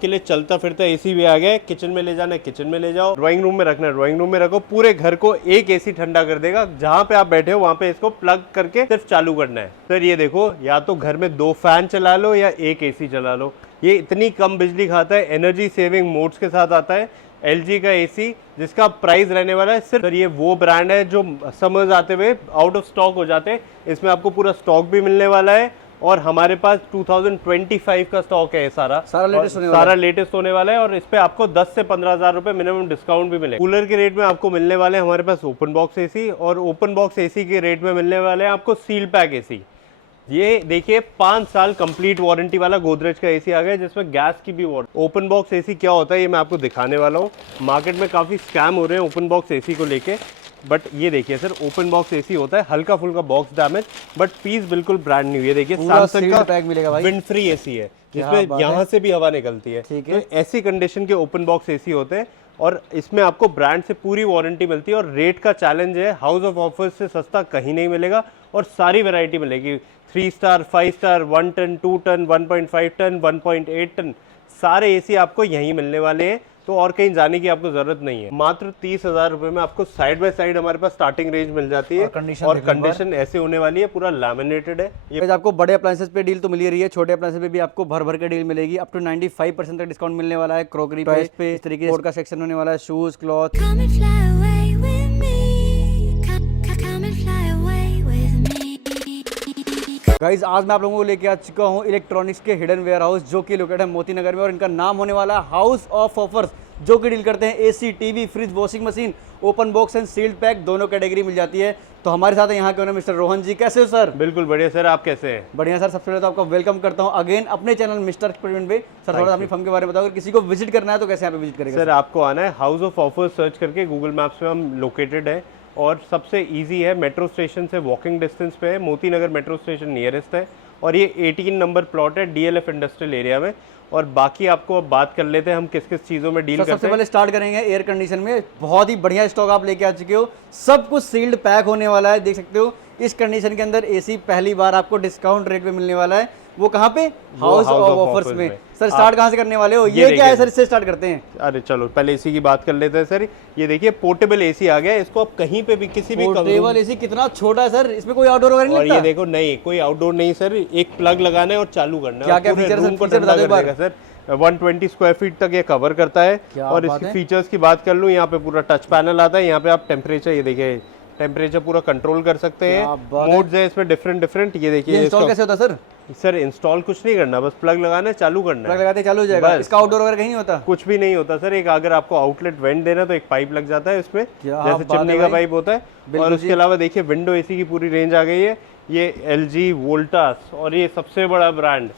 के लिए चलता फिरता एसी भी आ गया है। किचन में ले जाना है किचन में ले जाओ, ड्राइंग रूम में रखना है ड्राइंग रूम में रखो, पूरे घर को एक एसी ठंडा कर देगा। जहाँ पे आप बैठे हो वहाँ पे इसको प्लग करके सिर्फ चालू करना है। सर ये देखो, या तो घर में 2 फैन चला लो या एक एसी चला लो, ये इतनी कम बिजली खाता है। एनर्जी सेविंग मोड्स के साथ आता है LG का एसी, जिसका प्राइस रहने वाला है सिर्फ। सर ये वो ब्रांड है जो समर्स आते हुए आउट ऑफ स्टॉक हो जाते हैं, इसमें आपको पूरा स्टॉक भी मिलने वाला है और हमारे पास 2025 का स्टॉक है। सारा लेटेस्ट होने वाला है और इस पे आपको 10 से 15 हज़ार रुपए मिनिमम डिस्काउंट भी मिलेगा। कूलर के रेट में आपको मिलने वाले हैं हमारे पास ओपन बॉक्स एसी, और ओपन बॉक्स एसी के रेट में मिलने वाले हैं आपको सील पैक एसी। ये देखिए 5 साल कंप्लीट वारंटी वाला गोदरेज का एसी आ गया, जिसमें गैस की भी वारंटी। ओपन बॉक्स एसी क्या होता है ये मैं आपको दिखाने वाला हूँ। मार्केट में काफ़ी स्कैम हो रहे हैं ओपन बॉक्स एसी को लेके, बट ये देखिए सर ओपन बॉक्स एसी होता है, हल्का फुल्का बॉक्स डैमेज बट पीस बिल्कुल ब्रांड न्यू। ये देखिए सैमसंग का पैक मिलेगा भाई, विंड फ्री एसी है जिसमें यहाँ से भी हवा निकलती है। तो ऐसी कंडीशन के ओपन बॉक्स एसी होते हैं और इसमें आपको ब्रांड से पूरी वारंटी मिलती है। और रेट का चैलेंज है, हाउस ऑफ ऑफर्स से सस्ता कहीं नहीं मिलेगा और सारी वैरायटी मिलेगी। 3 star 5 star 1 ton 2 ton 1.5 ton 1.8 ton सारे एसी आपको यहीं मिलने वाले हैं, तो और कहीं जाने की आपको जरूरत नहीं है। मात्र 30,000 रुपए में आपको साइड बाय साइड हमारे पास स्टार्टिंग रेंज मिल जाती है और कंडीशन ऐसे होने वाली है, पूरा लैमिनेटेड है। ये आपको बड़े अप्लायंसेस पे डील तो मिल ही रही है, छोटे अप्लायंसेस पे भी आपको भर भर के डील मिलेगी। अप टू 95% तक डिस्काउंट मिलने वाला है। क्रॉकरी पे इस तरीके से का सेक्शन होने वाला है, शूज क्लॉथ। गाइज आज मैं आप लोगों को लेके आ चुका हूँ इलेक्ट्रॉनिक्स के हिडन वेयर हाउस, जो कि लोकेटेड है मोती नगर में, और इनका नाम होने वाला है हाउस ऑफ ऑफर्स, जो कि डील करते हैं AC, TV, fridge, washing machine, open box and sealed pack, दोनों कैटेगरी मिल जाती है। तो हमारे साथ यहाँ के मिस्टर रोहन जी, कैसे हो सर? बिल्कुल बढ़िया सर, आप कैसे हैं? बढ़िया सर। सबसे पहले तो आपका वेलकम करता हूँ अगेन अपने चैनल मिस्टर एक्सपेरिमेंट पे। सर थोड़ा अपनी फर्म के बारे में बताओ, अगर किसी को विजिट करना है तो कैसे यहाँ पे विजिट करेगा? सर आपको आना है हाउस ऑफ ऑफर्स सर्च करके, गूगल मैप्स में हम लोकेटेड है और सबसे ईजी है, मेट्रो स्टेशन से वॉकिंग डिस्टेंस पे है। Moti Nagar metro station nearest है और ये 18 नंबर प्लॉट है DLF इंडस्ट्रियल एरिया में। और बाकी आपको अब बात कर लेते हैं हम किस किस चीज़ों में डील करते हैं। सबसे पहले स्टार्ट करेंगे एयर कंडीशन में। बहुत ही बढ़िया स्टॉक आप लेके आ चुके हो, सब कुछ सील्ड पैक होने वाला है। देख सकते हो इस कंडीशन के अंदर एसी पहली बार आपको डिस्काउंट रेट पे मिलने वाला है। वो कहाँ पे? हाउस ऑफ ऑफर्स में। सर स्टार्ट कहाँ से करने वाले हो? ये क्या है सर, इससे स्टार्ट करते हैं। अरे चलो पहले एसी की बात कर लेते हैं सर। ये देखिए पोर्टेबल एसी आ गया है, इसको आप कहीं पे भी किसी भी पोर्टेबल एसी कितना छोटा है सर, इसमें कोई आउटडोर वगैरह नहीं लगता? और ये देखो नहीं, कोई आउटडोर नहीं सर, एक प्लग लगाना है और चालू करना है। क्या क्या फीचर रूम को ठंडा कर देगा सर। 120 स्क्वायर फीट तक ये कवर करता है। और इसकी फीचर्स की बात कर लूँ, यहाँ पे पूरा टच पैनल आता है। यहाँ पे आप टेम्परेचर, ये देखिए टेम्परेचर पूरा कंट्रोल कर सकते हैं। मोड्स है इसमें डिफरेंट। ये देखिए इंस्टॉल कैसे होता है सर? सर इंस्टॉल कुछ नहीं करना, बस प्लग लगाना है, चालू करना है। प्लग लगाते चालू हो जाएगा। इसका आउटडोर वगैरह कहीं होता? कुछ भी नहीं होता सर। एक अगर आपको आउटलेट वेंट देना तो एक पाइप लग जाता है इसमें, जैसे चिमनी का पाइप होता है। और उसके अलावा देखिए विंडो एसी की पूरी रेंज आ गई है। ये LG वोल्टास और ये सबसे बड़ा ब्रांड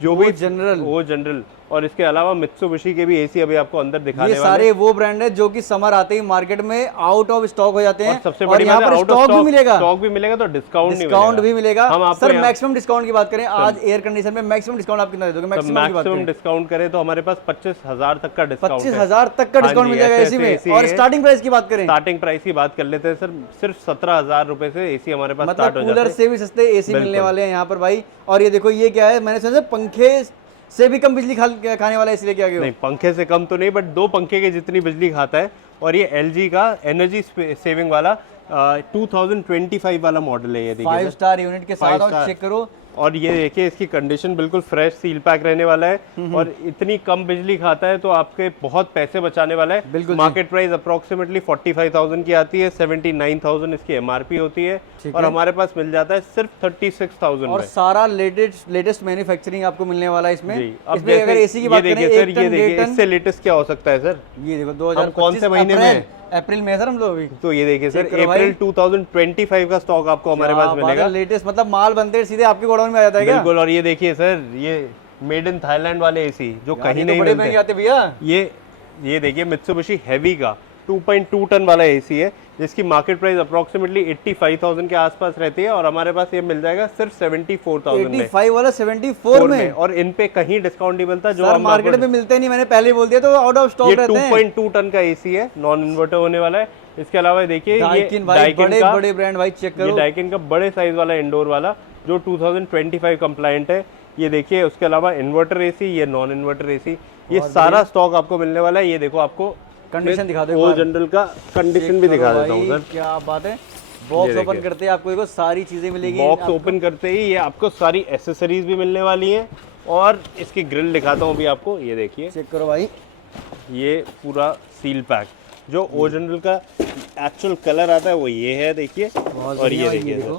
जो भी जनरल और इसके अलावा मित्सुबिशी के भी एसी अभी आपको अंदर दिखाने वाले हैं। ये सारे वो ब्रांड है जो कि समर आते ही मार्केट में आउट ऑफ स्टॉक हो जाते हैं। और सबसे बड़ी बात है स्टॉक भी मिलेगा तो डिस्काउंट भी मिलेगा। हम सर मैक्सिमम डिस्काउंट की बात करें आज एयर कंडीशन में, मैक्सिमम डिस्काउंट आप कितना दे दोगे? मैक्सिमम डिस्काउंट करें तो हमारे पास 25,000 तक का डिस्काउंट, 25,000 तक का डिस्काउंट मिल जाएगा एसी में। और स्टार्टिंग प्राइस की बात करें, स्टार्टिंग प्राइस की बात कर लेते हैं सर, सिर्फ 17,000 रुपए से एसी हमारे पास मतलब कूलर से भी सस्ते एसी मिलने वाले हैं यहाँ पर भाई। और ये देखो ये क्या है, मैंने सुना पंखे से भी कम बिजली खाने वाला इसलिए क्या? नहीं, पंखे से कम तो नहीं, बट 2 पंखे के जितनी बिजली खाता है। और ये LG का एनर्जी सेविंग वाला 2025 वाला मॉडल है। ये देखिए 5 स्टार यूनिट के साथ, और चेक करो। और ये देखिए इसकी कंडीशन बिल्कुल फ्रेश सील पैक रहने वाला है और इतनी कम बिजली खाता है तो आपके बहुत पैसे बचाने वाला है। बिल्कुल मार्केट प्राइस अप्रोक्सीमेटली 45,000 की आती है, 79,000 इसकी MRP होती है और हमारे पास मिल जाता है सिर्फ 36,000 और सारा लेटेस्ट मैन्युफैक्चरिंग आपको मिलने वाला है इसमें। अब अगर एसी की बात करें सर, ये देखिए इससे लेटेस्ट क्या हो सकता है सर? ये देखो 2025 कौन से महीने में? अप्रैल में सर हम लोग अभी। तो ये देखिए सर अप्रैल 2025 का स्टॉक आपको हमारे पास मिलेगा। लेटेस्ट मतलब माल बनते सीधे आपके गोडाउन में आ जाता है क्या? बिल्कुल। और ये देखिए सर, ये मेड इन थाईलैंड वाले एसी जो कहीं नहीं बड़े महंगे आते भैया। ये देखिए मित्सुबिशी हेवी का 2.2 टन वाला एसी है, जिसकी मार्केट प्राइस अप्रोक्सीमेटली 85,000 के आसपास रहती है और हमारे पास ये मिल जाएगा सिर्फ 74,000 में। 85 वाला 74 में। और इन पे कहीं डिस्काउंट नहीं मिलता, जो सर मार्केट में मिलते नहीं, मैंने पहले बोल दिया, तो आउट ऑफ स्टॉक रहते हैं। 2.2 टन का एसी है, नॉन इन्वर्टर होने वाला है। इसके अलावा देखिए डाइकिन बड़े ब्रांड भाई, चेक करो। डाइकिन का बड़े साइज वाला इंडोर वाला जो 2025 कंप्लायंट है। ये देखिए उसके अलावा इन्वर्टर एसी, ये नॉन इन्वर्टर एसी। ये सारा स्टॉक आपको मिलने वाला है। ये देखो आपको कंडीशन दिखा दो, ओ जनरल का कंडीशन भी दिखा देता हूँ सर। क्या बात है, बॉक्स ओपन करते हैं आपको देखो सारी चीजें मिलेगी। बॉक्स ओपन करते ही ये आपको सारी एसेसरीज भी मिलने वाली हैं। और इसकी ग्रिल दिखाता हूँ अभी आपको, ये देखिए, चेक करो भाई, ये पूरा सील पैक जो ओ जनरल का एक्चुअल कलर आता है वो ये है, देखिए। और ये देखिए सर,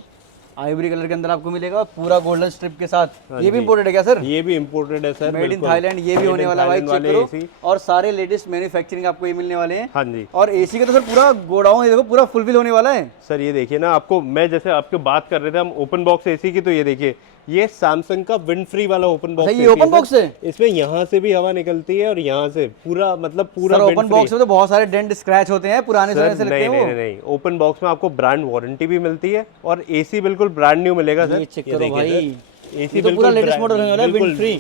आइवरी कलर के अंदर आपको मिलेगा, पूरा गोल्डन स्ट्रिप के साथ। ये भी इंपोर्टेड है क्या सर? ये भी इंपोर्टेड है सर, मेड इन थाईलैंड। ये भी होने वाला भाई, चेक करो। और सारे लेटेस्ट मैन्युफैक्चरिंग आपको ये मिलने वाले हैं। हाँ जी। और एसी का तो सर पूरा गोडाउन ये देखो पूरा फुलफिल होने वाला है सर। ये देखिए ना, आपको मैं जैसे आपको बात कर रहे थे हम ओपन बॉक्स एसी की, तो ये देखिए ये सैमसंग का विंड फ्री वाला ओपन बॉक्स। ये ओपन बॉक्स है, इसमें यहाँ से भी हवा निकलती है और यहाँ से पूरा, मतलब पूरा ओपन बॉक्स में तो बहुत सारे डेंट स्क्रैच होते हैं पुराने समय से लगते हैं वो। नहीं, ओपन बॉक्स में आपको ब्रांड वारंटी भी मिलती है और एसी बिल्कुल ब्रांड न्यू मिलेगा सर। चेक करो भाई, एसी तो पूरा लेटेस्ट मॉडल होने वाला है,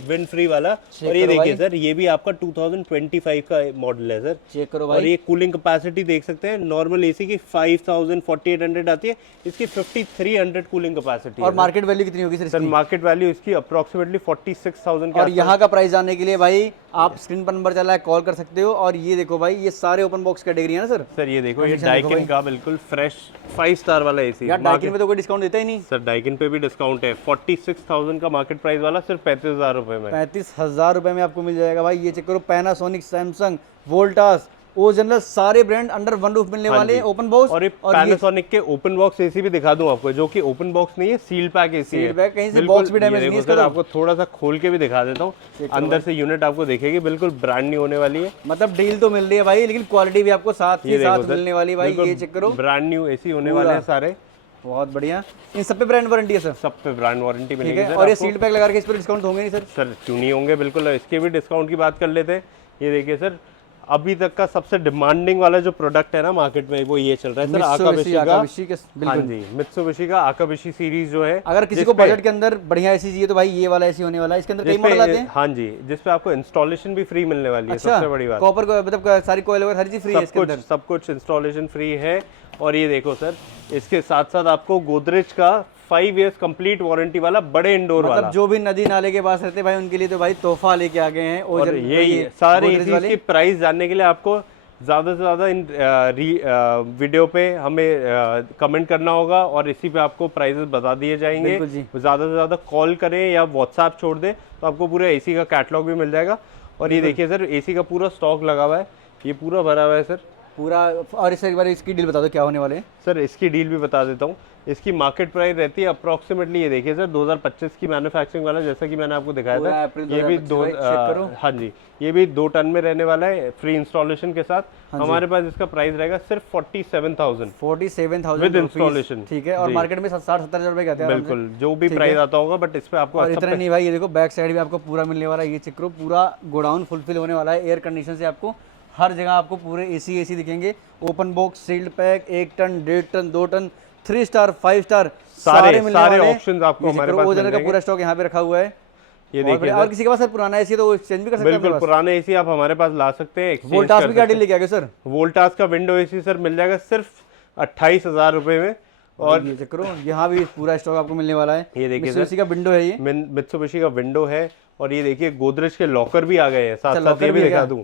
विंड फ्री वाला। और ये देखिए सर, ये भी आपका 2025 का मॉडल है सर। चेक करो भाई। और ये कूलिंग कैपेसिटी देख सकते हैं, नॉर्मल एसी की 4800 आती है, इसकी 5300 कूलिंग कैपेसिटी। और मार्केट वैल्यू कितनी होगी सर? मार्केट वैल्यू इसकी अप्रोक्सीमेटली 46,000 के। और यहाँ का प्राइस जानने के लिए भाई आप स्क्रीन पर नंबर चला है, कॉल कर सकते हो। और ये देखो भाई, ये सारे ओपन बॉक्स कैटेगरी है ना सर? सर ये देखो, ये डाइकिन का बिल्कुल फ्रेश 5 स्टार वाला एसी। यार डाइकिन पे तो कोई डिस्काउंट देता ही नहीं सर। डाइकिन पे भी डिस्काउंट है, 46,000 का मार्केट प्राइस वाला सिर्फ 35,000 रुपए में। 35,000 रुपए में आपको मिल जाएगा भाई। ये चेक करो, पैनासोनिक, सैमसंग, वोल्टास, ओ जनरल, सारे ब्रांड अंडर वन रूफ मिलने वाले हैं। ओपन बॉक्स और ये पैनासोनिक के ओपन बॉक्स एसी भी दिखा दूं आपको, जो कि ओपन बॉक्स नहीं है, सील पैक एसी है। कहीं से बॉक्स भी डैमेज नहीं है सर। आपको थोड़ा सा खोल के भी दिखा देता हूँ, अंदर से यूनिट आपको देखेगी, बिल्कुल ब्रांड न्यू होने वाली है। मतलब डील तो मिल रही है भाई, लेकिन क्वालिटी भी आपको साथ ही साथ मिलने वाली भाई। ये चेक करो, ब्रांड न्यू एसी होने वाले हैं सारे, बहुत बढ़िया। इन सब पे ब्रांड वारंटी है सर? सब पे ब्रांड वारंटी मिलेगी सर। और ये सील पैक लगा के इस पर डिस्काउंट होंगे नहीं सर? सर क्यों नहीं होंगे, बिल्कुल। इसके भी डिस्काउंट की बात कर लेते हैं। ये देखिए सर, अभी तक का सबसे डिमांडिंग वाला जो प्रोडक्ट है ना मार्केट में, वो ये चल रहा है सर, आकाबिशी का। हाँ जी, मित्सुबिशी का आकाबिशी सीरीज जो है। अगर किसी को बजट के अंदर बढ़िया एसी चाहिए तो भाई ये वाला एसी होने वाला है। इसके अंदर कई मॉडल आते हैं। हाँ जी, जिसपे आपको इंस्टॉलेशन भी फ्री मिलने वाली है। सबसे बड़ी बात, कॉपर मतलब सारी कॉइल वगैरह हर चीज फ्री है इसके अंदर, सब कुछ इंस्टॉलेशन फ्री है। और ये देखो सर, इसके साथ साथ आपको गोदरेज का 5 इयर्स कंप्लीट वारंटी वाला बड़े इंडोर वाला। मतलब जो भी नदी नाले के पास रहते हैं भाई, उनके लिए तो भाई तोहफा लेके आ गए हैं। और ये सारे एसी की प्राइस जानने के लिए आपको ज़्यादा से ज़्यादा इन वीडियो पे हमें कमेंट करना होगा और इसी पे आपको प्राइसेस बता दिए जाएंगे। ज़्यादा से ज़्यादा कॉल करें या व्हाट्सएप छोड़ दें तो आपको पूरा एसी का कैटलॉग भी मिल जाएगा। और ये देखिए सर, एसी का पूरा स्टॉक लगा हुआ है, ये पूरा भरा हुआ है सर पूरा। और इस एक बार इसकी डील बता दो क्या होने वाले हैं सर। इसकी डील भी बता देता हूँ। इसकी मार्केट प्राइस रहती है अप्रोक्सीमेटली, ये देखिए सर, 2025 की मैन्युफैक्चरिंग वाला, जैसा कि मैंने आपको दिखाया था। ये भी हाँ जी, ये भी 2 टन में रहने वाला है, फ्री इंस्टॉलेशन के साथ। हमारे पास इसका प्राइस रहेगा सिर्फ 47,000 विद इंस्टॉलेशन। ठीक है। और मार्केट में 60-70 हजार रुपए कहते हैं बिल्कुल, जो भी प्राइस आता होगा, बट इस पे आपको इतना नहीं भाई। ये देखो बैक साइड भी आपको पूरा मिलने वाला है। ये चेक करो, पूरा गोडाउन फुलफिल होने वाला है। एयर कंडीशन से आपको हर जगह आपको पूरे एसी दिखेंगे। Open box, sealed pack, 1 ton, 1.5 ton, 2 ton, 3 star, 5 star, सारे ऑप्शंस आपको हमारे पास मिल का पूरा स्टॉक यहाँ पे रखा हुआ है। ये देखिए, और किसी के पास सर पुराना एसी है तो वो चेंज भी कर सकते हैं। बिल्कुल, पुराना एसी आप हमारे पास ला सकते हैं। वोल्टास भी क्या डील लेके आ गए सर? वोल्टास का विंडो एसी सर मिल जाएगा सिर्फ 28,000 रुपए में। और ये चेक करो, यहाँ भी पूरा स्टॉक आपको मिलने वाला है। ये देखिए मित्सुबिशी का विंडो है, ये मित्सुबिशी का विंडो है। और ये देखिए, गोदरेज के लॉकर भी आ गए हैं साथ साथ, ये भी दिखा दूं।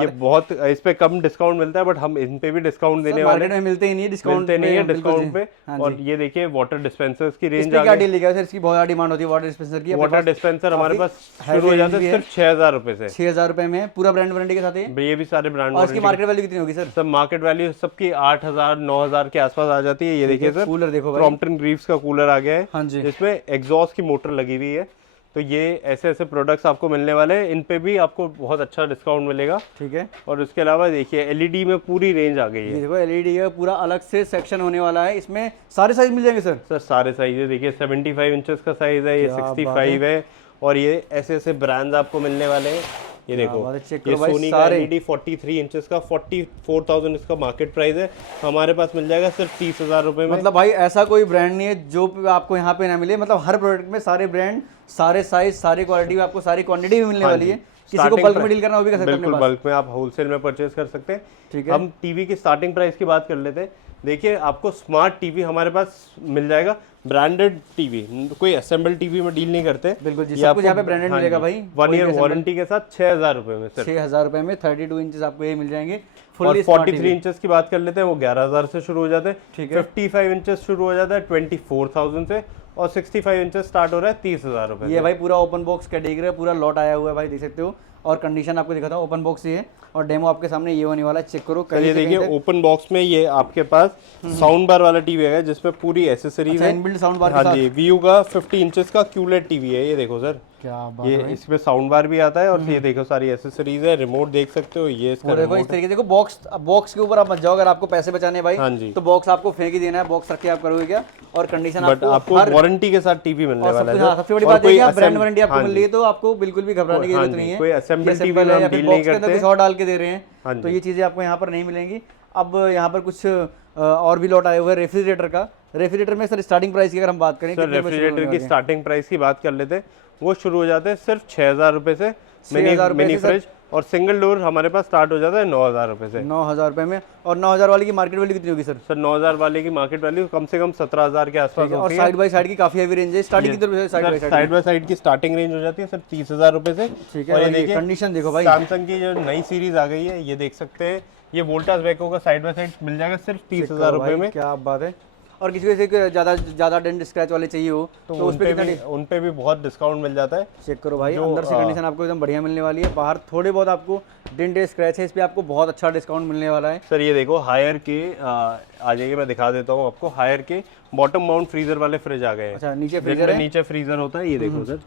ये बहुत इस पे कम डिस्काउंट मिलता है, बट हम इन पे भी डिस्काउंट देने वाले हैं। मार्केट में मिलते ही नहीं डिस्काउंट पे। और ये देखिए, वाटर डिस्पेंसर्स की रेंज क्या डील लेके इसकी बहुत डिमांड होती है वाटर डिस्पेंसर की। वाटर डिस्पेंसर हमारे पास शुरू हो जाता है सिर्फ 6,000 रुपए से। 6,000 रुपए में पूरा ब्रांड वारंटी के साथ है। ये भी सारे ब्रांड। और इसकी मार्केट वैल्यू कितनी होगी सर? सब मार्केट वैल्यू सबकी 8,000 9,000 के आसपास आ जाती है। ये देखिए सर, कूलर देखो, क्रॉम्पटन ग्रीव्स का कूलर आ गया है। हाँ जी, जिसमें एग्जॉस्ट की मोटर लगी हुई है। तो ये ऐसे ऐसे प्रोडक्ट्स आपको मिलने वाले हैं, इन पे भी आपको बहुत अच्छा डिस्काउंट मिलेगा। ठीक है। और उसके अलावा देखिए, एलईडी में पूरी रेंज आ गई है। ये देखो, एलईडी का पूरा अलग से सेक्शन होने वाला है। इसमें सारे साइज मिल जाएंगे सर? सर सारे साइज है। देखिए 75 इंचेस का साइज है, ये 65 है। और ये ऐसे ऐसे ब्रांड्स आपको मिलने वाले हैं। ये देखो, ये सोनी का एलईडी 43 इंचेस का 44,000 इसका मार्केट प्राइस है। हमारे पास मिल जाएगा सिर्फ 30,000 रुपए में। मतलब भाई ऐसा कोई ब्रांड नहीं है जो आपको यहाँ पे ना मिले। मतलब हर प्रोडक्ट में सारे ब्रांड, सारे साइज, सारी क्वालिटी, आपको सारी क्वांटिटी भी मिलने वाली है। किसी को बल्क में डील करना वो भी कर सकते हैं। बिल्कुल, बल्क में आप होलसेल में परचेज कर सकते हैं। ठीक है। हम टीवी की स्टार्टिंग प्राइस की बात कर लेते हैं। देखिए आपको स्मार्ट टीवी हमारे पास मिल जाएगा, ब्रांडेड टीवी, कोई असेंबल टीवी में डील नहीं करते। बिल्कुल जी, ये सब कुछ आपको- यहाँ पे ब्रांडेड हाँ मिलेगा जी, भाई। 1 ईयर वारंटी के साथ 6,000 रुपए में सिर्फ। 6,000 रुपए में 32 इंचेस आपको ये मिल जाएंगे और फुल्ली 43 इंचेस की बात कर लेते हैं, वो 11,000 से शुरू हो जाते हैं। ठीक है। 55 इंचेस शुरू हो जाता है 24,000 से, और 65 इंचेस स्टार्ट हो रहा है 30,000 रुपए ये भाई पूरा ओपन बॉक्स कैटेगरी है, पूरा लॉट आया हुआ है भाई, देख सकते हो। और कंडीशन आपको दिखाता हूँ, ओपन बॉक्स ये है और डेमो आपके सामने ये होने वाला है, चेक करो। ये देखिए ओपन बॉक्स में ये आपके पास साउंड बार वाला टीवी है जिसमें पूरी एसेसरीज है। इनबिल्ट साउंड बार के हाँ साथ। जी, व्यू का 50 इंचेस का क्यूलेट टीवी है, ये देखो सर। क्या बात ये इसमें साउंड बार भी आता है, और ये देखो सारी एसेसरीज है, रिमोट देख सकते हो, ये इसका और देखो इस तरीके देखो, बॉक्स के ऊपर आप मत जाओ, अगर आपको पैसे बचाने हैं भाई हाँ जी। तो बॉक्स आपको फेंक ही देना है, बॉक्स रख के आप करोगे क्या। और कंडीशन बट आपको वारंटी के साथ टीवी मिलने वाला है। सबसे बड़ी बात है कि आप ब्रांड वारंटी आपको मिल रही है, तो आपको बिल्कुल भी घबराने की जरूरत नहीं है। कोई असेंबल ये टीवी simple में है, या हम फिर डील बॉक्स नहीं के अंदर करते। कुछ और डाल के दे रहे हैं, हाँ तो जी। ये चीजें आपको यहाँ पर नहीं मिलेंगी। अब यहाँ पर कुछ और भी लॉट आए हुए हैं रेफ्रिजरेटर का। रेफ्रिजरेटर में सर स्टार्टिंग प्राइस की अगर हम बात करें, सर कितने में शुरू रेफ्रिजरेटर होने की वाले हैं? स्टार्टिंग प्राइस की बात कर लेते हैं, वो शुरू हो जाते हैं सिर्फ 6,000 रुपए से। 6,000 रुपए मिनी से सर। फ्रिज और सिंगल डोर हमारे पास स्टार्ट हो जाता है 9,000 रुपए से। 9,000 रुपए में। और 9,000 वाली की मार्केट वैल्यू कितनी होगी सर? सर 9,000 वाले की मार्केट वैल्यू कम से कम 17,000 के आसपास और होती है। साइड बाय साइड की काफी हेवी रेंज है, स्टार्टिंग कितने रुपए से side by side? Side by side की स्टार्टिंग रेंज हो जाती है सर 30,000 रुपए से। ठीक है। और और ये ये देखिए कंडीशन देखो भाई, सैमसंग की जो नई सीरीज आ गई है, ये देख सकते हैं, ये वोल्टास वेको का साइड बाय साइड मिल जाएगा सिर्फ 30,000 रुपए में। क्या बात है। और किसी को ऐसे ज्यादा डेंट स्क्रैच वाले चाहिए हो तो उस पे कितना उन पे भी बहुत डिस्काउंट मिल जाता है। चेक करो भाई, अंदर से कंडीशन आपको एकदम बढ़िया मिलने वाली है। बाहर थोड़े बहुत आपको डेंट स्क्रैच है, इस पे आपको बहुत अच्छा डिस्काउंट मिलने वाला है। सर ये देखो हायर के आ जाइए, मैं दिखा देता हूँ आपको। हायर के बॉटम माउंट फ्रीजर वाले फ्रिज आ गए हैं। अच्छा, नीचे फ्रीजर जिनमें है, नीचे फ्रीजर होता है, ये देखो सर,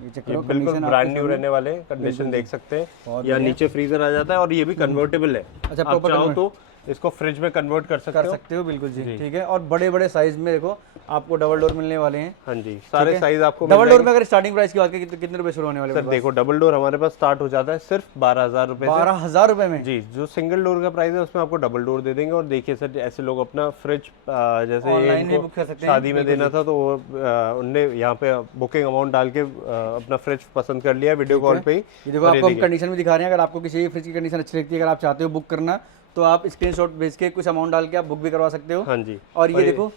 ये चेक ये करो बिल्कुल कंडीशन ब्रांड न्यू रहने वाले हैं। कंडीशन देख सकते हैं, या नीचे फ्रीजर आ जाता है, और ये भी कन्वर्टेबल है। अच्छा, आप चाहो तो इसको फ्रिज में कन्वर्ट कर सकते हो। बिल्कुल जी, ठीक है। और बड़े बड़े साइज में देखो आपको डबल डोर मिलने वाले हैं। हाँ जी, सारे साइज आपको मिल डबल डोर में अगर स्टार्टिंग प्राइस की बात करें कितने रुपए शुरू होने वाले सर हैं? देखो डबल डोर हमारे पास स्टार्ट हो जाता है सिर्फ 12,000 रुपए से। 12,000 रुपए में जी, जो सिंगल डोर का प्राइस है उसमें आपको डबल डोर दे देंगे। और देखिए सर, ऐसे लोग अपना फ्रिज जैसे ऑनलाइन भी इनको बुक कर सकते हैं। शादी में देना था, तो उनने यहाँ पे बुकिंग अमाउंट डाल के अपना फ्रिज पसंद कर लिया वीडियो कॉल पे ही। ये देखो आपको हम कंडीशन भी दिखा रहे हैं, अगर आपको किसी फ्रिज की कंडीशन अच्छी लगती है, अगर आप चाहते हो बुक करना, तो आप स्क्रीनशॉट भेज के कुछ अमाउंट डाल के आप बुक भी करवा सकते हो। हाँ जी। और ये देखो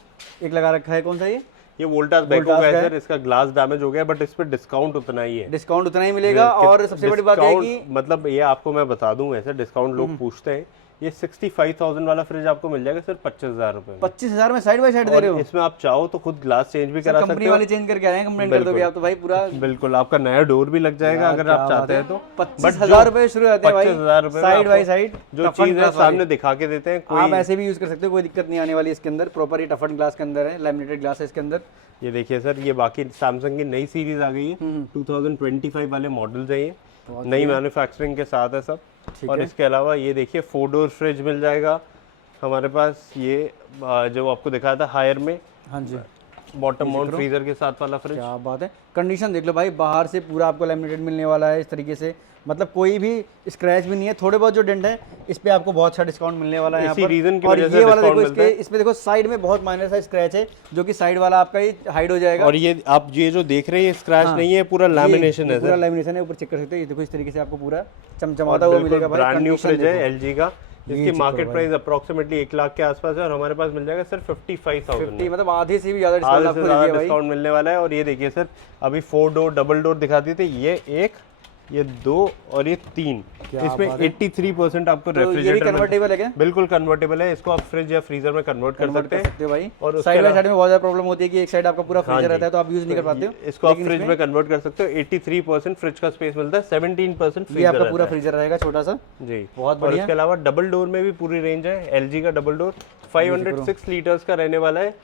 एक लगा रखा है, कौन सा ये वोल्टास बैको का है सर, इसका ग्लास डैमेज हो गया, बट इस पे डिस्काउंट उतना ही है। डिस्काउंट उतना ही मिलेगा। और सबसे बड़ी बात है कि मतलब ये आपको मैं बता दूं, ऐसे डिस्काउंट लोग पूछते हैं, ये 65,000 वाला फ्रिज आपको मिल जाएगा सिर्फ 25,000 रुपए में। 25,000 में साइड बाय साइड दे रहे हो। इसमें आप चाहो तो खुद ग्लास चेंज भी करा सकते कंपनी हो। वाले चेंज करके आ रहे हैं, कंप्लेंट कर दोगे आप तो भाई पूरा। बिल्कुल, आपका नया डोर भी लग जाएगा अगर आप चाहते हैं तो। 25,000 रुपए शुरू होते हैं भाई, 25,000 रुपए साइड बाय साइड। जो चीज है सामने दिखा के देते हैं। आप ऐसे भी यूज कर सकते हो, कोई दिक्कत नहीं आने वाली। इसके अंदर प्रॉपर ही टफन ग्लास के अंदर है, लैमिनेटेड ग्लास है इसके अंदर। ये देखिए सर, ये बाकी सैमसंग की नई सीरीज आ गई है, 2025 वाले मॉडल्स है ये, नई मैन्युफैक्चरिंग के साथ है सब। और इसके अलावा ये देखिए 4 डोर फ्रिज मिल जाएगा हमारे पास। ये जो आपको दिखाया था हायर में, हाँ जी, बॉटम माउंट फ्रीजर के साथ वाला फ्रिज। क्या बात है। कंडीशन देख लो भाई, बाहर से पूरा आपको लैमिनेटेड मिलने वाला है इस तरीके से, मतलब कोई भी स्क्रैच भी नहीं है। थोड़े बहुत जो डेंट है इस पे आपको बहुत अच्छा डिस्काउंट मिलने वाला है यहाँ इसी पर। रीजन की और वजह से ये वाला देखो, डिस्काउंट मिलता इसके इसमें देखो साइड में बहुत माइनर सा स्क्रैच है, जो कि साइड वाला आपका ये हाइड हो जाएगा। और ये आप ये जो देख रहे हैं, स्क्रैच नहीं है, पूरा लैमिनेशन है। पूरा लैमिनेशन है, ऊपर चेक कर सकते हो। ये देखो इस तरीके से आपको पूरा चमचमाता हुआ मिलेगा भाई। ब्रांड न्यू फ्रिज है एलजी का। इसकी मार्केट प्राइस अप्रोक्सीमेटली 1 लाख के आसपास है, और हमारे पास मिल जाएगा सिर्फ 55,000। मतलब आधे से भी ज्यादा डिस्काउंट आपको ज़्यादा डिस्काउंट मिलने वाला है। और ये देखिए सर, अभी 4 डोर डबल डोर दिखा दिए थे, ये 1, ये 2 और ये 3। इसमें 83% आपको रेफ्रिजरेटर कन्वर्टेबल है क्या? बिल्कुल कन्वर्टेबल है। इसको आप फ्रिज या फ्रीजर में कन्वर्ट कर सकते हैं भाई। और साइड बाय साइड में बहुत ज्यादा प्रॉब्लम होती है कि एक साइड आपका पूरा फ्रीजर रहता है, तो आप यूज नहीं कर पाते हो। इसको आप फ्रिज में कन्वर्ट कर सकते हो। 83% फ्रिज का स्पेस मिलता है, 17% ये फ्रीजर आपका पूरा फ्रीजर रहेगा छोटा सा जी। बहुत और इसके अलावा डबल डोर में भी पूरी रेंज है। एलजी का डबल डोर 506 लीटर्स का रहने वाला है।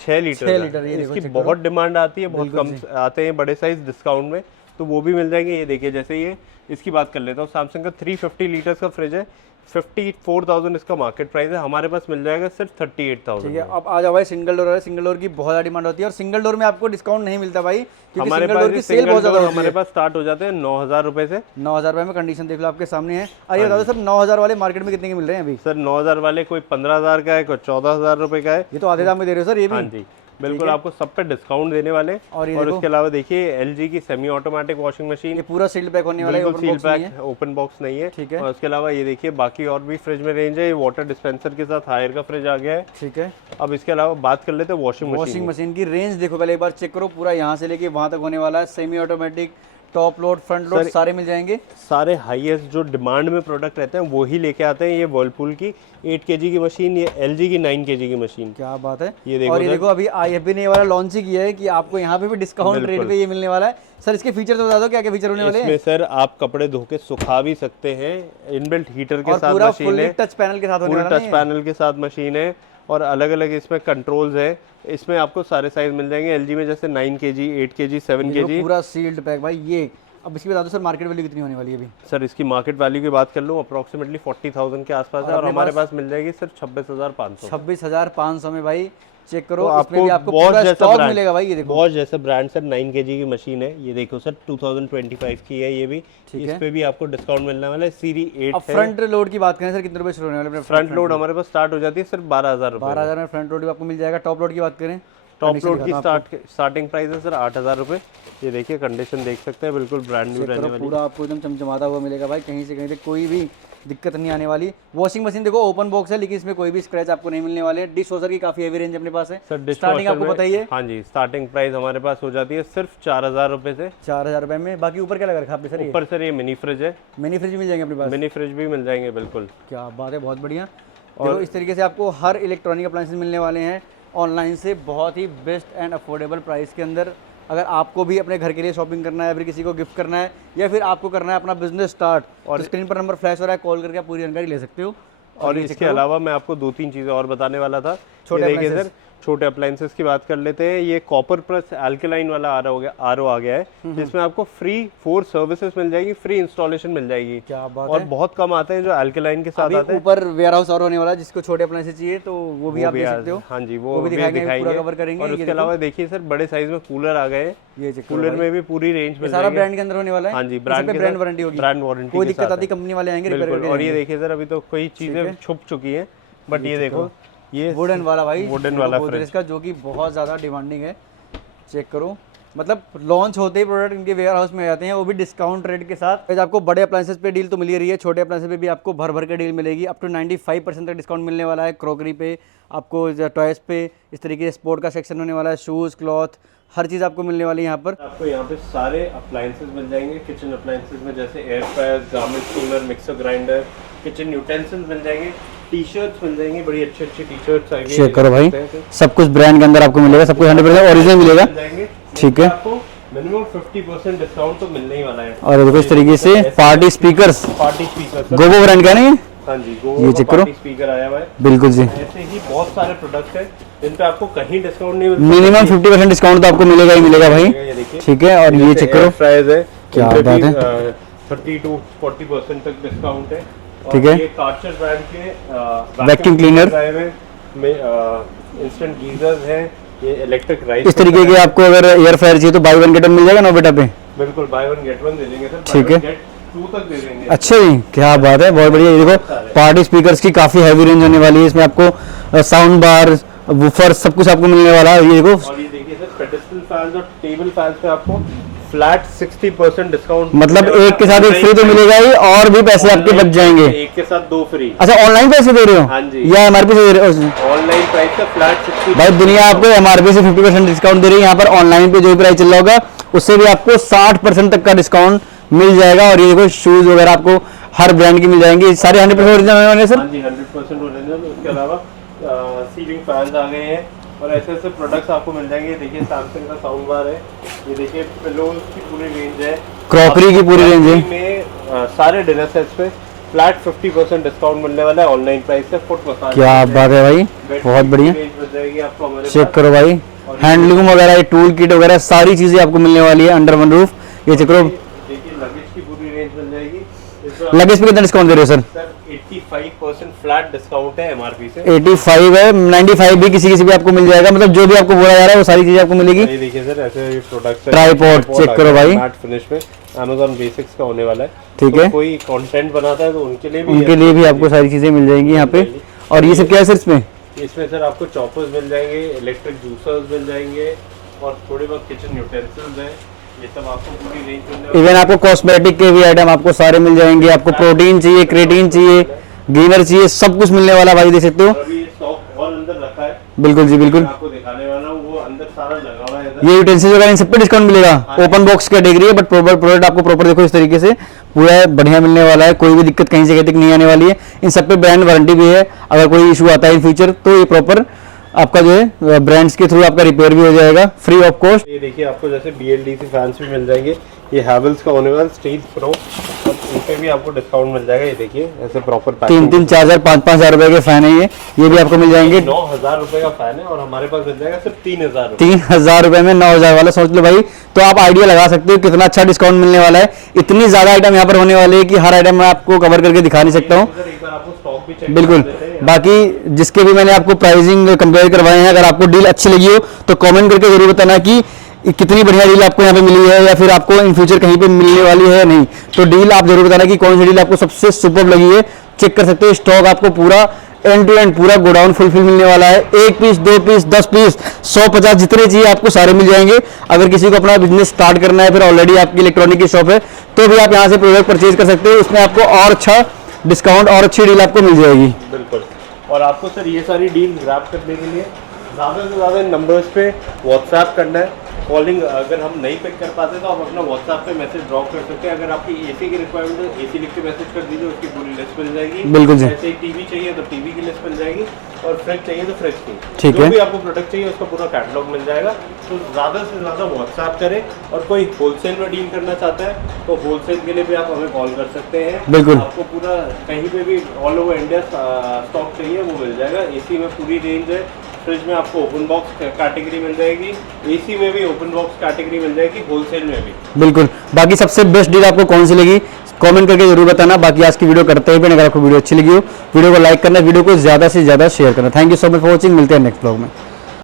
6 लीटर इसकी बहुत डिमांड आती है, बहुत कम आते हैं बड़े साइज डिस्काउंट में, तो वो भी मिल जाएंगे। ये देखिए, जैसे ये इसकी बात कर लेता हूँ, सैमसंग का 350 लीटर्स का फ्रिज है, 54,000 इसका मार्केट प्राइस है, हमारे पास मिल जाएगा सिर्फ 38,000। ठीक है। अब आ जाओ भाई, सिंगल डोर है। सिंगल डोर की बहुत ज्यादा डिमांड होती है, और सिंगल डोर में आपको डिस्काउंट नहीं मिलता भाई, क्योंकि हमारे सिंगल डोर की पास सेल बहुत ज्यादा होती हमारे पास स्टार्ट हो जाते हैं 9,000 रुपए से। 9,000 रुपए में। कंडीशन देख लो आपके सामने है। आइए बता दो सर, 9,000 वाले मार्केट में कितने के मिल रहे हैं अभी? सर 9,000 वाले कोई 15,000 का है, कोई 14,000 रुपए का है। ये तो आधे दाम में दे रहे हो सर ये भी। हाँ जी, बिल्कुल आपको सब पे डिस्काउंट देने वाले हैं। और ये और देखो। उसके अलावा देखिए एलजी की सेमी ऑटोमेटिक वॉशिंग मशीन, ये पूरा सील्ड पैक होने वाला है, बिल्कुल open सील box नहीं है। पैक, ओपन बॉक्स नहीं है। ठीक है। और उसके अलावा ये देखिए बाकी और भी फ्रिज में रेंज है। ये वाटर डिस्पेंसर के साथ हायर का फ्रिज आ गया है। ठीक है। अब इसके अलावा बात कर लेते हैं वॉशिंग मशीन। वॉशिंग मशीन की रेंज देखो पहले एक बार चेक करो, पूरा यहाँ से लेके वहाँ तक होने वाला है। Semi automatic, top load, front load सारे मिल जाएंगे। सारे हाईएस्ट जो डिमांड में प्रोडक्ट रहते हैं वो ही लेके आते हैं। ये वर्लपूल की 8 केजी की मशीन, ये एलजी की 9 केजी की मशीन। क्या बात है। ये देखो और ये सर। देखो अभी IFB ने ये वाला लॉन्च ही किया है कि आपको यहाँ पे भी डिस्काउंट रेट पे ये मिलने वाला है। सर इसके फीचर तो बता दो, क्या क्या फीचर होने वाले हैं। इसमें सर आप कपड़े धो के सुखा भी सकते हैं। इनबिल्ट हीटर के और साथ पूरा मशीन फुल्ली है, टच पैनल के साथ होने फुल वाला टच है। पैनल के साथ मशीन है। और अलग अलग इसमें कंट्रोल्स है। इसमें आपको सारे साइज मिल जाएंगे। एलजी में जैसे 9 केजी, 8 केजी, 7 केजी। पूरा सील्ड पैक भाई ये। अब इसकी बता दो सर मार्केट वैल्यू कितनी होने वाली है अभी। सर इसकी मार्केट वैल्यू की बात कर लूँ अप्रोक्सीमेटली 40,000 के आसपास है। और हमारे पास मिल जाएगी सिर्फ 26,500। 26,500 में भाई चेक करो। तो इसमें भी आपको बहुत पूरा जैसा स्टॉक ब्रांड मिलेगा भाई। ये देखो बहुत जैसा ब्रांड सर 9 केजी की मशीन है। ये देखो सर 2025 की है ये भी। ठीक इस पे भी आपको डिस्काउंट मिलने वाला है। सीरी 8 अब फ्रंट लोड की बात करें सर, कितने रुपए शुरू होने वाले हैं? फ्रंट लोड हमारे पास स्टार्ट हो जाती है सिर्फ 12,000 रुपए। 12,000 में फ्रंट लोड भी आपको मिल जाएगा। टॉप लोड की बात करें, टॉप लोड की स्टार्टिंग प्राइस है सर 8,000 रुपए। ये देखिए कंडीशन देख सकते हैं, बिल्कुल ब्रांड न्यू रहने वाली। पूरा आपको एकदम चमचमाता हुआ मिलेगा भाई। कहीं से कहीं तक कोई भी दिक्कत नहीं आने वाली। वॉशिंग मशीन देखो ओपन बॉक्स है, लेकिन इसमें कोई भी स्क्रैच आपको नहीं मिलने वाले। डिश वॉशर की काफी हेवी रेंज अपने पास है। सर स्टार्टिंग आपको बताइए। हाँ जी, स्टार्टिंग प्राइस हमारे पास हो जाती है सिर्फ 4,000 रुपए से। 4,000 रुपए में। बाकी ऊपर क्या लगा रखा आपने सर? ऊपर सर ये मिनी फ्रिज है। मिनी फ्रिज मिल जाएंगे अपने पास। मिनी फ्रिज भी मिल जाएंगे बिल्कुल। क्या बात है, बहुत बढ़िया। देखो इस तरीके से आपको हर इलेक्ट्रॉनिक अप्लायंसेस मिलने वाले हैं ऑनलाइन से, बहुत ही बेस्ट एंड अफोर्डेबल प्राइस के अंदर। अगर आपको भी अपने घर के लिए शॉपिंग करना है, फिर किसी को गिफ्ट करना है, या फिर आपको करना है अपना बिजनेस स्टार्ट, और स्क्रीन पर नंबर फ्लैश हो रहा है, कॉल करके आप पूरी जानकारी ले सकते हो। और इसके अलावा मैं आपको 2-3 चीज़ें और बताने वाला था। छोटे देखिए सर छोटे अप्लायंसेस की बात कर लेते हैं। ये कॉपर प्लस एल्कलाइन वाला आर आ गया है, जिसमें आपको फ्री 4 सर्विसेज मिल जाएगी, फ्री इंस्टॉलेशन मिल जाएगी। क्या बात और बहुत कम आते हैं जो एल्कलाइन के साथ आते हैं। ऊपर वेयर हाउस और होने वाला है, जिसको छोटे अप्लायंसेस चाहिए तो वो भी आप देख सकते हो। हाँ जी, वो भी दिखाएंगे, पूरा कवर करेंगे। और उसके अलावा देखिए सर बड़े साइज में कूलर आ गए हैं। ये कूलर में भी पूरी रेंज में सारा ब्रांड के अंदर होने वाला है। हाँ जी, ब्रांड वारंटी होगी। ब्रांड वारंटी कोई दिक्कत आती कंपनी वाले आएंगे रिपेयर करके। और ये देखिए सर अभी तो कोई चीजें छुप चुकी हैं, बट ये देखो ये वुडन वाला भाई, वुडन वाला फ्रिज का जो कि बहुत ज़्यादा डिमांडिंग है। चेक करो, मतलब लॉन्च होते ही प्रोडक्ट इनके वेयर हाउस में आ जाते हैं, वो भी डिस्काउंट रेट के साथ। आपको बड़े अप्लायंसेस पे डील तो मिल ही रही है, छोटे अप्लायंसेस पे भी आपको भर भर के डील मिलेगी। अप टू 95% तक डिस्काउंट मिलने वाला है। क्रॉकरी पे, आपको टॉयस पे, इस तरीके से स्पोर्ट का सेक्शन होने वाला है, शूज़, क्लॉथ, हर चीज़ आपको मिलने वाली है यहाँ पर। आपको यहाँ पे सारे अप्लायंसेस मिल जाएंगे। किचन अप्लायंसेस में जैसे air fryer, garment steamer, mixer grinder, kitchen utensils मिल जाएंगे, टी-शर्ट्स मिल जाएंगी, बड़ी अच्छी अच्छी टी-शर्ट्स आएंगी। चेक करो भाई, सब कुछ ब्रांड के अंदर आपको मिलेगा, सब कुछ 100% ओरिजिनल मिलेगा। ठीक है, आपको मिनिमम 50% डिस्काउंट तो मिलना ही वाला है। और देखो इस तरीके से party speakers, party speaker, Gogo brand का नहीं? हाँ जी, ये चेक करो, पार्टी स्पीकर आया हुआ है। बिल्कुल जी। ऐसे ही बहुत सारे प्रोडक्ट हैं जिन पे आपको कहीं डिस्काउंट नहीं मिलता। मिनिमम 50% डिस्काउंट तो आपको मिलेगा ही मिलेगा भाई। ये देखिए, ठीक है, और ये चेक करो, प्राइस है, क्या इन पे बात भी, है। 30 to 40% तक डिस्काउंट है। और ठीक है। ये कार्चर ब्रांड के वैक्यूम क्लीनर में इंस्टेंट गीजर्स हैं। ये इलेक्ट्रिक राइस इस तरीके के आपको अगर एयर फ्रायर चाहिए तो बाय वन गेट वन मिल जाएगा नोबिटा पे। बिल्कुल बाय वन गेट वन दे देंगे सर। ठीक है, गेट 2 तक दे देंगे। अच्छा जी, क्या बात है, बहुत बढ़िया। ये देखो पार्टी स्पीकर्स की काफी हैवी रेंज होने वाली है। इसमें आपको साउंड बार, वूफर, सब कुछ आपको मिलने वाला है। ये देखो, और ये देखिए सर पेडेस्टल फैंस और टेबल फैंस पे आपको फ्लैट 60% डिस्काउंट, मतलब एक के साथ एक फ्री तो मिलेगा ही, और भी पैसे आपके बच जाएंगे। एक के साथ 2 फ्री। अच्छा, ऑनलाइन पैसे दे रहे हो? हाँ जी, या एमआरपी से दे रहे हो? ऑनलाइन प्राइस का फ्लैट 60। भाई दुनिया आपको एमआरपी से 50% डिस्काउंट दे रही है। यहाँ पर ऑनलाइन पे जो भी प्राइस चल रहा होगा उससे भी आपको 60% तक का डिस्काउंट मिल जाएगा। और ये देखो शूज वगैरह आपको हर ब्रांड की मिल जाएंगी, सारे 100% ओरिजिनल होने वाले सर। हाँ जी, 100% ओरिजिनल। उसके अलावा सीलिंग फैंस आ गए हैं और ऐसे ऐसे प्रोडक्ट्स आपको मिल जाएंगे। देखिए सैमसंग का साउंड बार है, ये देखिए पिलोज की पूरी रेंज है, क्रॉकरी की पूरी रेंज है। में सारे डिनर सेट्स पे फ्लैट 50% डिस्काउंट मिलने वाला है ऑनलाइन प्राइस से। फुट मसाज, क्या बात है भाई, बहुत बढ़िया। रेंज मिल जाएगी आपको हमारे चेक करो भाई, हैंडलूम वगैरह, टूल किट वगैरह सारी चीजें आपको मिलने वाली है अंडर वन रूफ। ये चेक करो, देखिए लगेज की पूरी रेंज मिल जाएगी। लगेज पे कितना डिस्काउंट दे रहे हो सर? 85% फ्लैट डिस्काउंट है एमआरपी से। 85 है, 95 भी किसी किसी भी आपको मिल जाएगा। मतलब जो भी आपको बोला जा रहा है वो सारी चीजें आपको मिलेगी। ये देखिए सर ऐसे प्रोडक्ट्स, ट्राइपॉड चेक करो भाई, मैट फिनिश में Amazon बेसिक्स का होने वाला है। ठीक तो है, कोई कंटेंट बनाता है तो उनके लिए भी आपको सारी चीजें मिल जाएंगी यहाँ पे। और ये सब क्या है सर इसमें? इसमें सर आपको चॉपर्स मिल जाएंगे, इलेक्ट्रिक जूसर्स मिल जाएंगे और थोड़े बहुत किचन यूटेंसिल्स हैं। ये सब आपको पूरी रेंज मिल जाएगी। इवन आपको कॉस्मेटिक के भी आइटम आपको सारे मिल जाएंगे। आपको प्रोटीन चाहिए, क्रेटीन चाहिए, गेनर चाहिए, सब कुछ मिलने वाला भाई, देख सकते हो। अभी ये स्टॉक और अंदर रखा है, बिल्कुल जी बिल्कुल। मैं आपको दिखाने वाला हूँ, वो अंदर सारा लगा हुआ है इधर। ये यूटेंसिल्स वगैरह इन सब पे डिस्काउंट मिलेगा। ओपन बॉक्स कैटेगरी है, बट प्रॉपर प्रोडक्ट आपको प्रॉपर देखो इस तरीके से पूरा बढ़िया मिलने वाला है। कोई भी दिक्कत कहीं से नहीं आने वाली है। इन सब पे ब्रांड वारंटी भी है, अगर कोई इशू आता है इन फ्यूचर तो ये प्रॉपर आपका जो है ब्रांड्स के थ्रू आपका रिपेयर भी हो जाएगा फ्री ऑफ कॉस्ट। ये देखिए आपको जैसे BLDC फैंस भी मिल जाएंगे। ये हैवेल्स का होने वाला स्टील प्रो, और इन पे भी आपको डिस्काउंट मिल जाएगा। ये देखिए ऐसे प्रॉपर 3-3, 4,000, 5,000 रुपए के फैन है ये भी आपको मिल जाएंगे। 9,000 रुपए का फैन है और हमारे पास मिल जाएगा सिर्फ 3,000 रुपए। 3,000 रुपए में 9,000 वाला सोच लो भाई। तो आप आइडिया लगा सकते हो कितना अच्छा डिस्काउंट मिलने वाला है। इतनी ज्यादा आइटम यहाँ पर होने वाले हैं कि हर आइटम मैं आपको कवर करके दिखा नहीं सकता हूँ। एक बार आपको स्टॉक भी चेक बिल्कुल। कर देते हैं। बाकी जिसके भी मैंने आपको प्राइसिंग कंपेयर करवाए हैं, अगर आपको डील अच्छी लगी हो तो कमेंट करके जरूर बताना कि कितनी बढ़िया डील आपको यहाँ पे मिली है, या फिर आपको इन फ्यूचर कहीं पे मिलने वाली है या नहीं। तो डील आप जरूर बताना कि कौन सी डील आपको सबसे सुपर लगी है। चेक कर सकते हो स्टॉक आपको पूरा एंड टू एंड पूरा गोडाउन फुलफिल मिलने वाला है। 1 पीस, 2 पीस, 10 पीस, 150 जितने चाहिए आपको सारे मिल जाएंगे। अगर किसी को अपना बिजनेस स्टार्ट करना है, फिर ऑलरेडी आपकी इलेक्ट्रॉनिक की शॉप है, तो भी आप यहाँ से प्रोडक्ट परचेज कर सकते हो। उसमें आपको और अच्छा डिस्काउंट और अच्छी डील आपको मिल जाएगी। बिल्कुल। और आपको सर ये सारी डील ग्रैब करने के लिए ज़्यादा से ज़्यादा नंबर्स पे व्हाट्सएप करना है। कॉलिंग अगर हम नहीं पिक कर पाते तो आप अपना व्हाट्सएप पे मैसेज ड्रॉप कर सकते हैं। अगर आपकी AC की रिक्वायरमेंट है, AC लिख के मैसेज कर दीजिए, उसकी पूरी लिस्ट मिल जाएगी। बिल्कुल जी। ऐसे ही टीवी चाहिए तो टीवी की लिस्ट मिल जाएगी, और फ्रिज चाहिए तो फ्रिज की। ठीक जो है। भी आपको प्रोडक्ट चाहिए उसका पूरा कैटलॉग मिल जाएगा। तो ज़्यादा से ज़्यादा व्हाट्सएप करें, और कोई होलसेल में डील करना चाहता है तो होलसेल के लिए भी आप हमें कॉल कर सकते हैं। बिल्कुल। आपको पूरा कहीं पे भी ऑल ओवर इंडिया स्टॉक चाहिए वो मिल जाएगा। AC में पूरी रेंज है, फ्रिज में आपको ओपन बॉक्स कैटेगरी मिल जाएगी, AC में भी ओपन बॉक्स कैटेगरी मिल जाएगी, होलसेल में भी। बिल्कुल। बाकी सबसे बेस्ट डील आपको कौन सी लगी कमेंट करके जरूर बताना। बाकी आज की वीडियो करते ही, अगर आपको वीडियो अच्छी लगी हो वीडियो को लाइक करना, वीडियो को ज़्यादा से ज़्यादा शेयर करना। Thank you so much for watching. मिलते हैं नेक्स्ट ब्लॉग में।